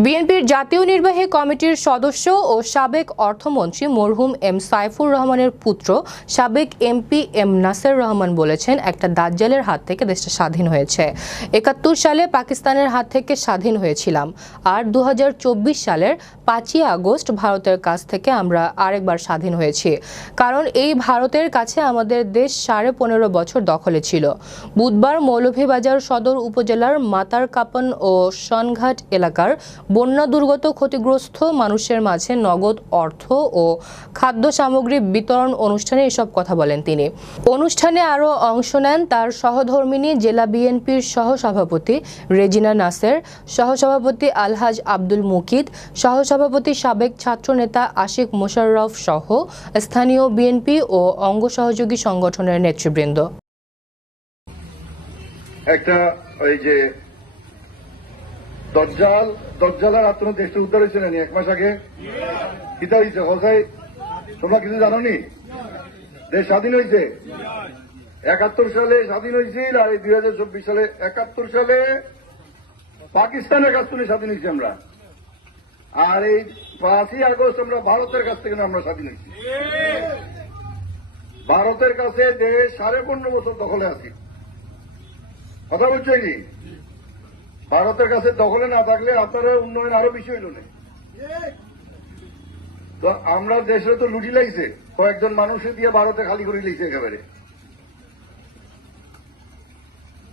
বিএনপির জাতীয় নির্বাহী কমিটির সদস্য ও সাবেক অর্থমন্ত্রী মরহুম এম সাইফুর রহমানের পুত্র সাবেক এমপি এম নাসের রহমান বলেছেন, একটা দাজ্জালের হাত থেকে দেশটা স্বাধীন হয়েছে। ৭১ সালে পাকিস্তানের হাত থেকে স্বাধীন হয়েছিলাম, আর ২০২৪ সালের ৫ই আগস্ট ভারতের কাছ থেকে আমরা আরেকবার স্বাধীন হয়েছি। কারণ এই ভারতের কাছে আমাদের দেশ ১৫.৫ বছর দখলে ছিল। বুধবার মৌলভীবাজার সদর উপজেলার মাতারকাপন ও সনঘাট এলাকার বন্যা দুর্গত ক্ষতিগ্রস্ত মানুষের মাঝে নগদ অর্থ ও খাদ্য সামগ্রী বিতরণ অনুষ্ঠানে এসব কথা বলেন তিনি। অনুষ্ঠানে আরও অংশ নেন তার সহধর্মিণী জেলা বিএনপির সহসভাপতি রেজিনা নাসের, সহসভাপতি আলহাজ আব্দুল মুকিত, সহসভাপতি সাবেক ছাত্রনেতা আশিক মোশাররফ সহ স্থানীয় বিএনপি ও অঙ্গ সহযোগী সংগঠনের নেতৃবৃন্দ। একটা ওই যে দজ্জালের হাত থেকে দেশটা উদ্ধার হয়েছে না ১ মাস আগে কিতা হয়েছে হোসাই, তোমরা কিছু জানো নি? দেশ স্বাধীন হয়েছে ৭১ সালে স্বাধীন হয়েছিল, আর এই ২০২৪ সালে ৭১ সালে পাকিস্তানের কাছ থেকে স্বাধীন হয়েছি আমরা, আর এই ৫ই আগস্ট আমরা ভারতের কাছ থেকে আমরা স্বাধীন হয়েছি। ভারতের কাছে দেশ ১৫.৫ বছর দখলে আছি। কথা বলছো কি? ভারতের কাছে দখলে না থাকলে আপনারা উন্নয়ন আরো বেশি হইল না। তো আমরা দেশে তো লুটি লাইছে, কয়েকজন মানুষে দিয়ে ভারতে খালি করে লিখছে একেবারে।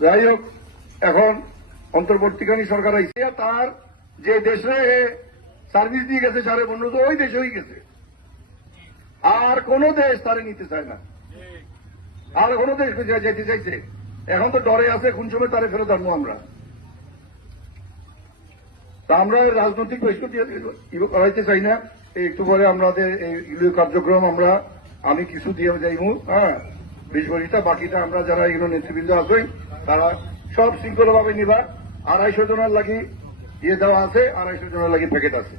যাই হোক, এখন অন্তর্বর্তীকালীন সরকার আইছে, তার যে দেশে সার্ভিস দিয়ে গেছে ১৫.৫ ওই দেশে হয়ে গেছে, আর কোন দেশ তারে নিতে চায় না, আর কোন দেশ যেতে চাইছে। এখন তো ডরে আছে কোন সময় তারে ফেরত আনবো আমরা। তা আমরা রাজনৈতিক বৈষ্ণব করাইতে চাই না। একটু পরে আমাদের এই কার্যক্রম আমি কিছু দিয়ে যাইমু, ২০ বাকিটা আমরা যারা এগুলো নেতৃবৃন্দ আছেন তারা সব শৃঙ্খলাভাবে নিবা। ২৫০ জনের লাগি ইয়ে দেওয়া আছে, ২৫০ জনের লাগি প্যাকেট আছে।